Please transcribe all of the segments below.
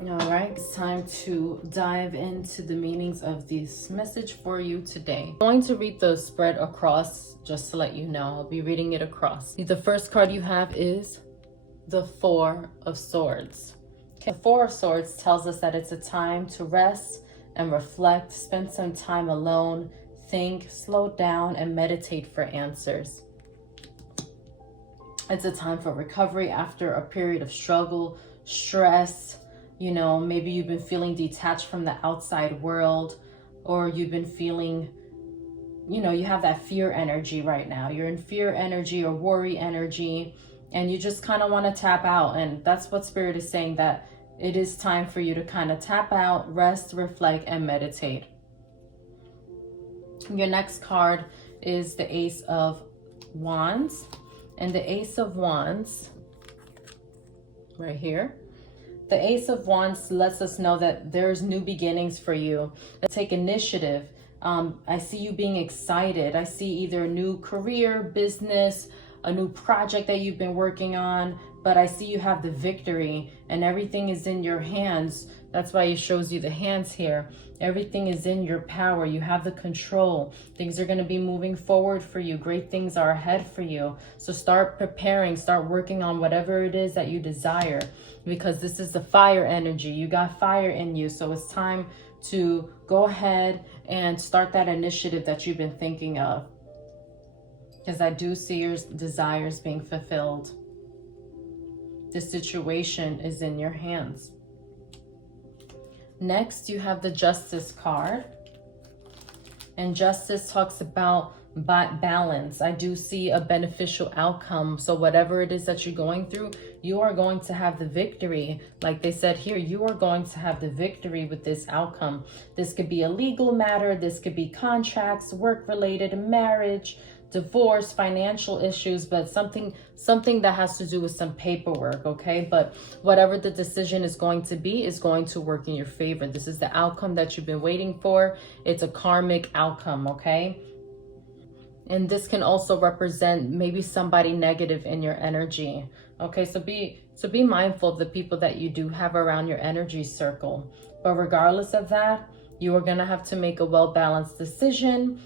All right, it's time to dive into the meanings of this message for you today. I'm going to read the spread across just to let you know. I'll be reading it across. The first card you have is the Four of Swords. Okay. The Four of Swords tells us that it's a time to rest and reflect, spend some time alone, think, slow down, and meditate for answers. It's a time for recovery after a period of struggle, stress. You know, maybe you've been feeling detached from the outside world, or you've been feeling, you know, you have that fear energy right now. You're in fear energy or worry energy, and you just kind of want to tap out. And that's what Spirit is saying, that it is time for you to kind of tap out, rest, reflect, and meditate. Your next card is the Ace of Wands. And the Ace of Wands, right here, the Ace of Wands lets us know that there's new beginnings for you. Take initiative. I see you being excited. I see either a new career, business, a new project that you've been working on, but I see you have the victory and everything is in your hands. That's why it shows you the hands here. Everything is in your power. You have the control. Things are going to be moving forward for you. Great things are ahead for you. So start preparing, start working on whatever it is that you desire, because this is the fire energy. You got fire in you. So it's time to go ahead and start that initiative that you've been thinking of, because I do see your desires being fulfilled. The situation is in your hands. Next, you have the Justice card. And Justice talks about balance. I do see a beneficial outcome. So whatever it is that you're going through, you are going to have the victory. Like they said here, you are going to have the victory with this outcome. This could be a legal matter. This could be contracts, work-related, marriage, divorce, financial issues, but something that has to do with some paperwork, okay? But whatever the decision is going to be is going to work in your favor. This is the outcome that you've been waiting for. It's a karmic outcome, okay? And this can also represent maybe somebody negative in your energy, okay? So be mindful of the people that you do have around your energy circle. But regardless of that, you are gonna have to make a well-balanced decision,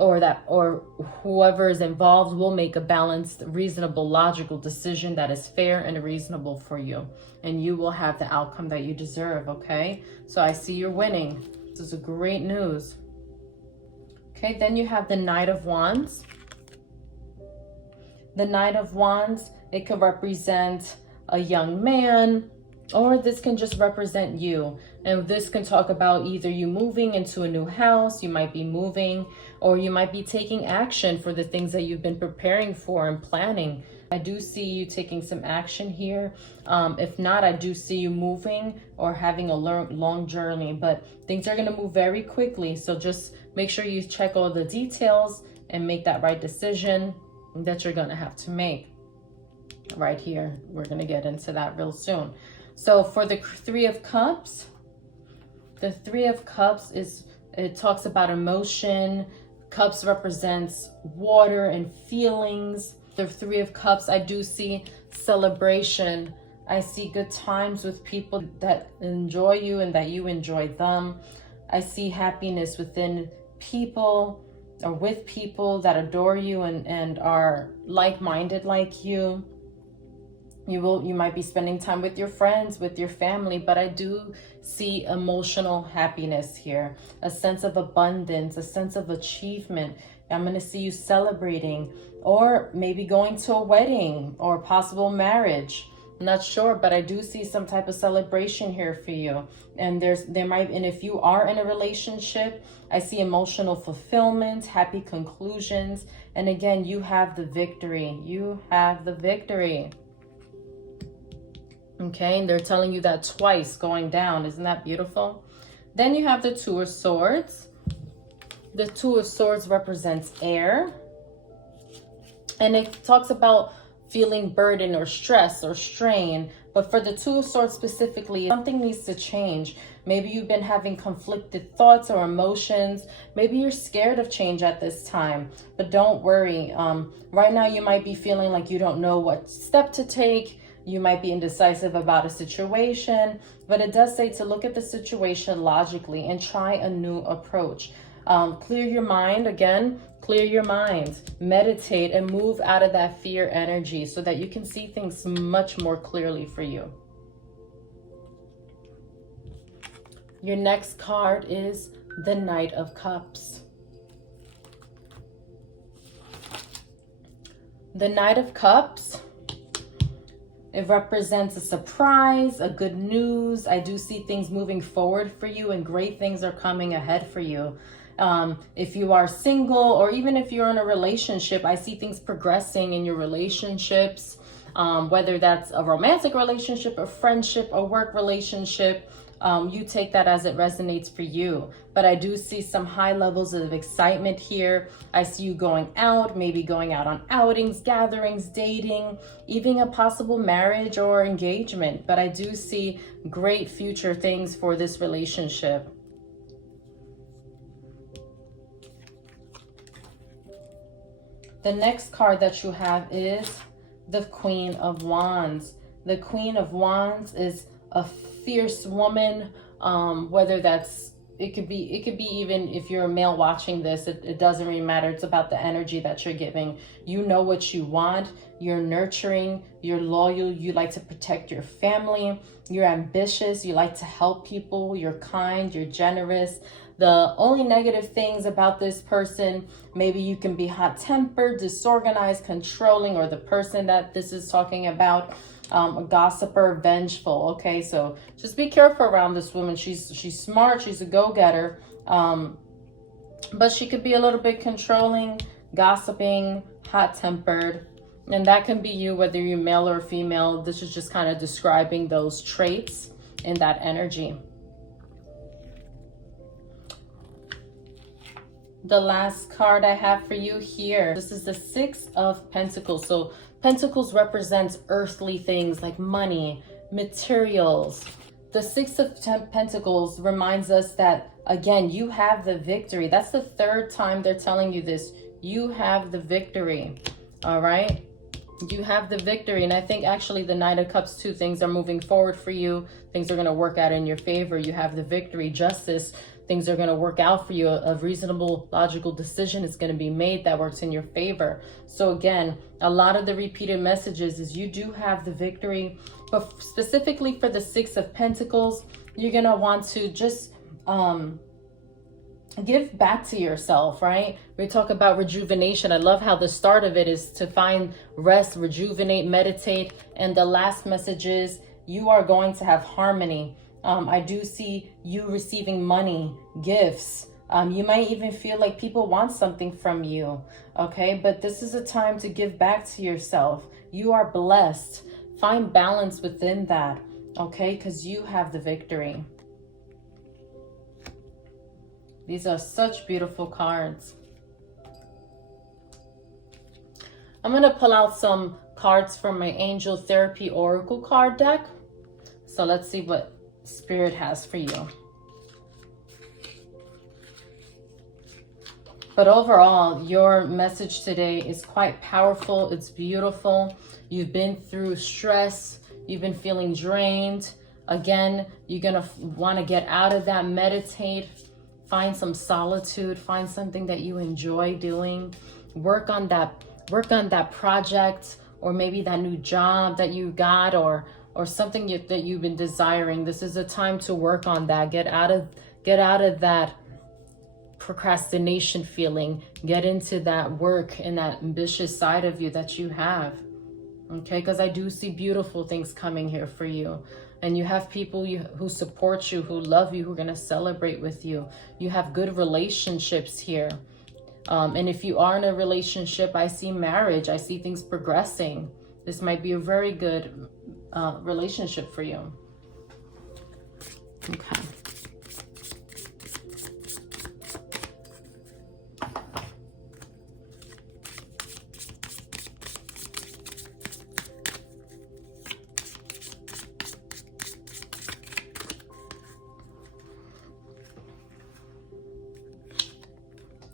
or whoever is involved will make a balanced, reasonable, logical decision that is fair and reasonable for you. And you will have the outcome that you deserve, okay? So I see you're winning. This is a great news. Okay, then you have the Knight of Wands. The Knight of Wands, it could represent a young man, or this can just represent you. And this can talk about either you moving into a new house, you might be moving, or you might be taking action for the things that you've been preparing for and planning. I do see you taking some action here. If not, I do see you moving or having a long journey, but things are going to move very quickly. So just make sure you check all the details and make that right decision that you're going to have to make right here. We're going to get into that real soon. So for the Three of Cups, the Three of Cups it talks about emotion. Cups represents water and feelings. The Three of Cups, I do see celebration. I see good times with people that enjoy you and that you enjoy them. I see happiness within people or with people that adore you and are like-minded like you. You might be spending time with your friends, with your family, but I do see emotional happiness here, a sense of abundance, a sense of achievement. I'm going to see you celebrating, or maybe going to a wedding or possible marriage. I'm not sure, but I do see some type of celebration here for you. And and if you are in a relationship, I see emotional fulfillment, happy conclusions. And again, you have the victory. You have the victory. Okay, and they're telling you that twice going down. Isn't that beautiful? Then you have the Two of Swords. The Two of Swords represents air. And it talks about feeling burden or stress or strain. But for the Two of Swords specifically, something needs to change. Maybe you've been having conflicted thoughts or emotions. Maybe you're scared of change at this time. But don't worry. Right now you might be feeling like you don't know what step to take. You might be indecisive about a situation, but it does say to look at the situation logically and try a new approach. Clear your mind. Again, clear your mind, meditate, and move out of that fear energy so that you can see things much more clearly for you. Your next card is the Knight of Cups. The Knight of Cups, it represents a surprise, a good news. I do see things moving forward for you and great things are coming ahead for you. If you are single or even if you're in a relationship, I see things progressing in your relationships, whether that's a romantic relationship, a friendship, a work relationship. You take that as it resonates for you. But I do see some high levels of excitement here. I see you going out, maybe going out on outings, gatherings, dating, even a possible marriage or engagement. But I do see great future things for this relationship. The next card that you have is the Queen of Wands. The Queen of Wands is a fierce woman, whether that's, it could be even if you're a male watching this, it doesn't really matter. It's about the energy that you're giving. You know what you want. You're nurturing, you're loyal, you like to protect your family, you're ambitious, you like to help people, you're kind, you're generous. The only negative things about this person, maybe you can be hot-tempered, disorganized, controlling, or the person that this is talking about, a gossiper, vengeful. Okay, so just be careful around this woman. She's smart, she's a go-getter, but she could be a little bit controlling, gossiping, hot-tempered, and that can be you, whether you're male or female. This is just kind of describing those traits in that energy. The last card I have for you here, this is the Six of Pentacles. So Pentacles represents earthly things like money, materials. The Six of Pentacles reminds us that, again, you have the victory. That's the third time they're telling you this. You have the victory. All right? You have the victory. And I think actually the Knight of Cups too, things are moving forward for you. Things are going to work out in your favor. You have the victory. Justice. Things are going to work out for you. A reasonable, logical decision is going to be made that works in your favor. So again, a lot of the repeated messages is you do have the victory. But specifically for the Six of Pentacles, you're going to want to just give back to yourself, right? We talk about rejuvenation. I love how the start of it is to find rest, rejuvenate, meditate. And the last message is you are going to have harmony. I do see you receiving money, gifts. You might even feel like people want something from you, okay? But this is a time to give back to yourself. You are blessed. Find balance within that, okay? Because you have the victory. These are such beautiful cards. I'm going to pull out some cards from my Angel Therapy Oracle card deck. So let's see what Spirit has for you. But overall, your message today is quite powerful. It's beautiful. You've been through stress. You've been feeling drained. Again, you're going to want to get out of that, meditate, find some solitude, find something that you enjoy doing. Work on that project, or maybe that new job that you got, or something that you've been desiring. This is a time to work on that. Get out of that procrastination feeling. Get into that work and that ambitious side of you that you have. Okay, because I do see beautiful things coming here for you. And you have people who support you, who love you, who are going to celebrate with you. You have good relationships here. And if you are in a relationship, I see marriage. I see things progressing. This might be a very good relationship for you. Okay.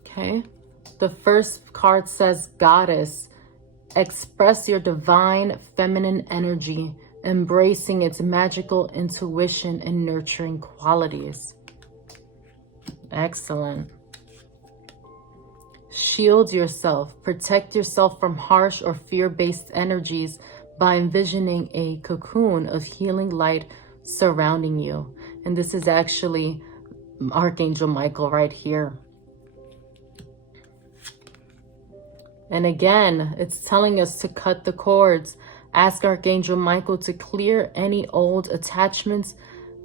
Okay. The first card says Goddess. Express your divine feminine energy, embracing its magical intuition and nurturing qualities. Excellent. Shield yourself. Protect yourself from harsh or fear-based energies by envisioning a cocoon of healing light surrounding you. And this is actually Archangel Michael right here. And again, it's telling us to cut the cords. Ask Archangel Michael to clear any old attachments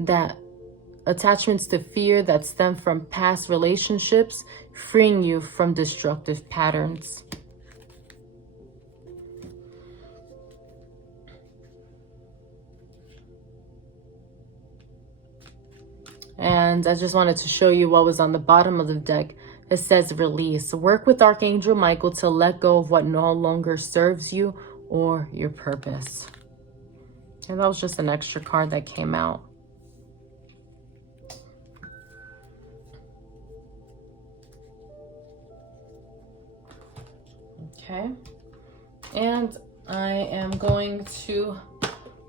to fear that stem from past relationships, freeing you from destructive patterns. And I just wanted to show you what was on the bottom of the deck. It says release. Work with Archangel Michael to let go of what no longer serves you or your purpose. And that was just an extra card that came out. Okay. And I am going to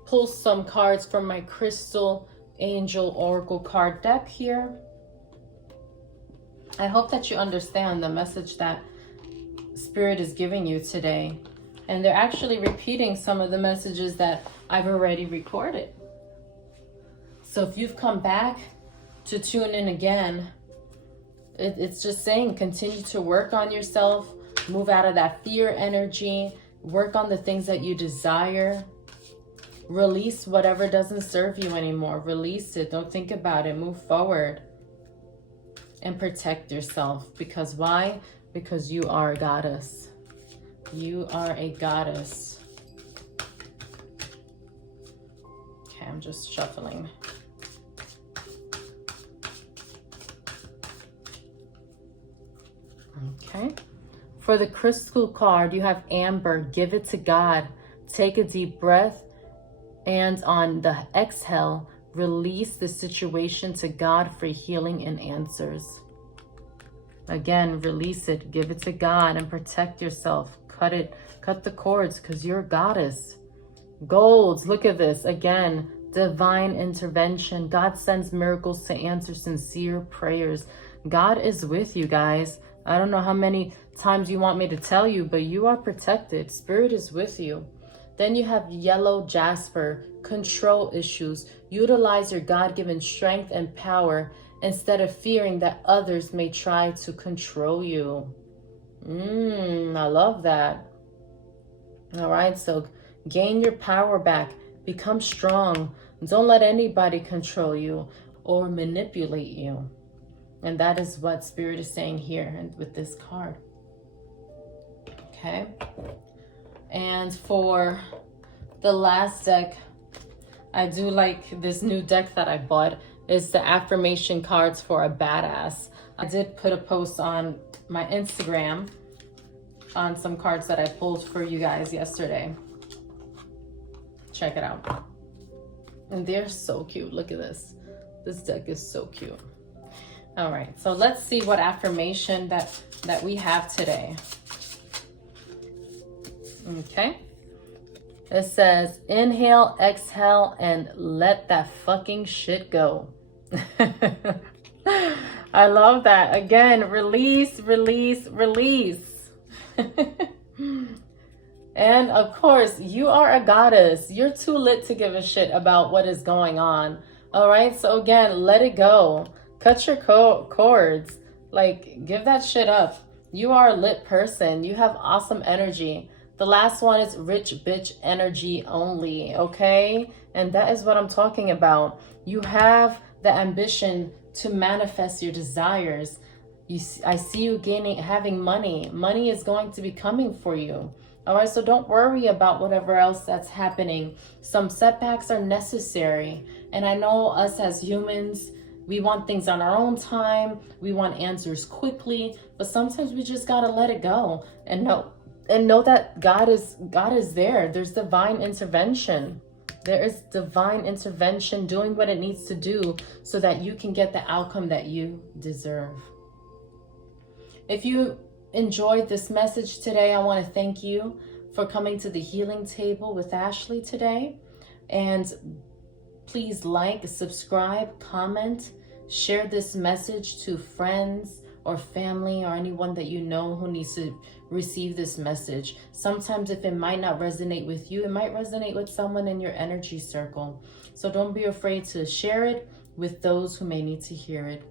pull some cards from my Crystal Angel Oracle card deck here. I hope that you understand the message that Spirit is giving you today. And they're actually repeating some of the messages that I've already recorded. So if you've come back to tune in again, it's just saying continue to work on yourself, move out of that fear energy, work on the things that you desire. Release whatever doesn't serve you anymore. Release it. Don't think about it. Move forward. And protect yourself. Because why? Because you are a goddess. You are a goddess. Okay, I'm just shuffling. Okay. For the crystal card, you have Amber. Give it to God. Take a deep breath. And on the exhale, release the situation to God for healing and answers. Again, release it. Give it to God and protect yourself. Cut it. Cut the cords because you're a goddess. Golds. Look at this. Again, divine intervention. God sends miracles to answer sincere prayers. God is with you, guys. I don't know how many times you want me to tell you, but you are protected. Spirit is with you. Then you have yellow jasper, control issues. Utilize your God-given strength and power instead of fearing that others may try to control you. I love that. All right, so gain your power back. Become strong. Don't let anybody control you or manipulate you. And that is what Spirit is saying here and with this card. Okay. And for the last deck, I do like this new deck that I bought. It's the affirmation cards for a badass. I did put a post on my Instagram on some cards that I pulled for you guys yesterday. Check it out. And they're so cute. Look at this. This deck is so cute. All right, so let's see what affirmation that we have today. Okay. It says, inhale, exhale, and let that fucking shit go. I love that. Again, release, release, release. And of course, you are a goddess. You're too lit to give a shit about what is going on. All right. So again, let it go. Cut your cords. Like, give that shit up. You are a lit person. You have awesome energy. The last one is rich bitch energy only. Okay. And that is what I'm talking about. You have the ambition to manifest your desires. I see you having money. Money is going to be coming for you. All right, so don't worry about whatever else that's happening. Some setbacks are necessary. And I know us as humans, we want things on our own time. We want answers quickly, but sometimes we just gotta let it go and know that God is there. There's divine intervention. There is divine intervention doing what it needs to do so that you can get the outcome that you deserve. If you enjoyed this message today, I want to thank you for coming to the Healing Table with Ashley today. And please like, subscribe, comment, share this message to friends or family or anyone that you know who needs to receive this message. Sometimes if it might not resonate with you, it might resonate with someone in your energy circle. So don't be afraid to share it with those who may need to hear it.